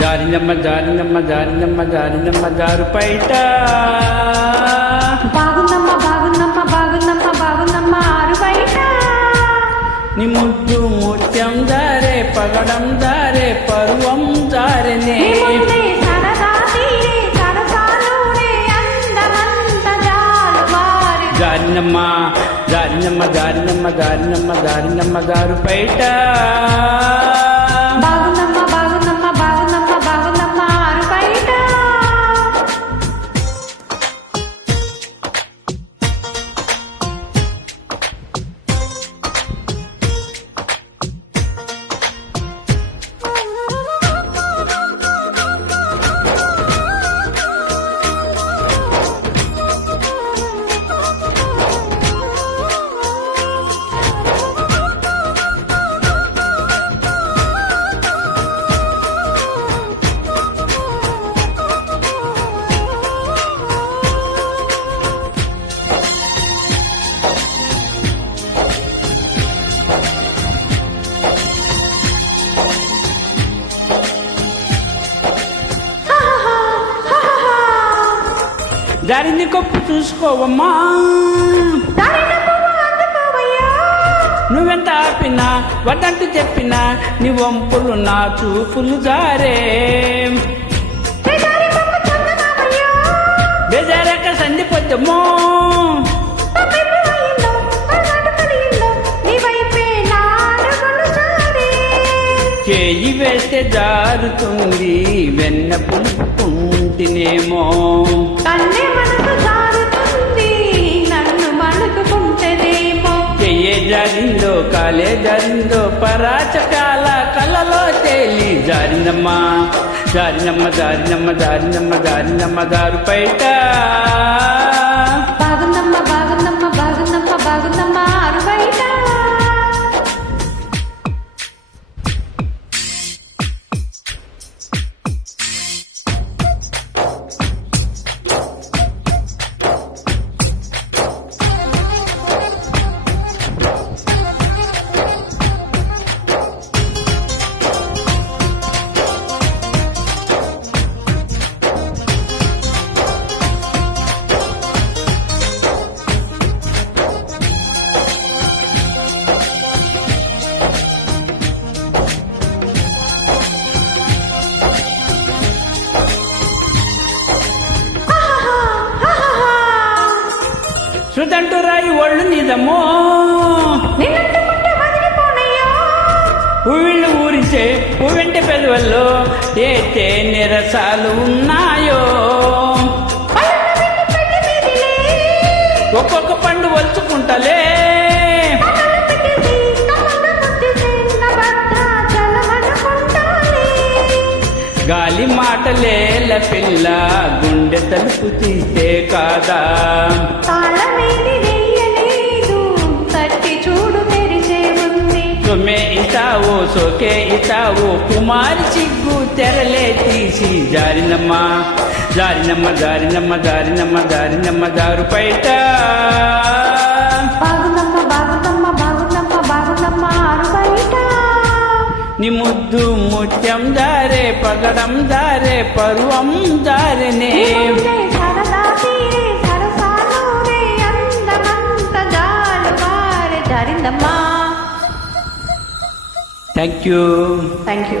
జారినమ్మ జారినమ్మ జారినమ్మ జారినమ్మ జారుపైట బాగుందమ్మ బాగుందమ్మ బాగుందమ్మ బాగుందమ్మ ఆరుబయట నీ ముద్దు ముత్యం జారే పగడం జారే పరువం జారెనే జారినమ్మ జారినమ్మ జారినమ్మ జారినమ్మ జారినమ్మ జారుపైట బాగుందమ్మ బాగుందమ్మ బాగుందమ్మ బాగుందమ్మ ఆరుబయట జారిని కొప్పు చూసుకోవమ్మా నువ్వెంత ఆపినా వద్దంటూ చెప్పినా నీ వంపులు నా చూపులు జారే బేజారక సంధిపోద్దమ్మో చేయి వేస్తే జారుతుంది వెన్న పులుపుకుంటేనేమో చెయ్యే జారిందో కాలే జారిందో పరాచకాల కళ్ళలో తేలి జారినమ్మా జారినమ్మ జారినమ్మ జారినమ్మ జారినమ్మ జారుపైట బాగుందమ్మ బాగుందమ్మ బాగుందమ్మ బాగుందమ్మ ఆరుబయట శృతంటూ రాయి ఒళ్ళు నీదమ్మో పువ్వుళ్ళు ఊరిసే పువ్వెంటి పెదవుల్లో ఏ నిరసాలు ఉన్నాయో ఒక్కొక్క పండు వలుచుకుంటలే గాలి మాటలేల పిల్ల గుండె తలుపు తీసే కాదా సొమ్మే ఇస్తావో సోకే ఇస్తావో కుమారి సిగ్గు తెరలే తీసి జారినమ్మ జారినమ్మ జారినమ్మ జారినమ్మ జారినమ్మ జారుపైట బాగుందమ్మ బాగుందమ్మ బాగుందమ్మ బాగుందమ్మ ఆరుబయట నీ ముద్దు ముత్యం జారే పగడం జారే పరువం జారెనే జారిందమ్మా. Thank you. Thank you.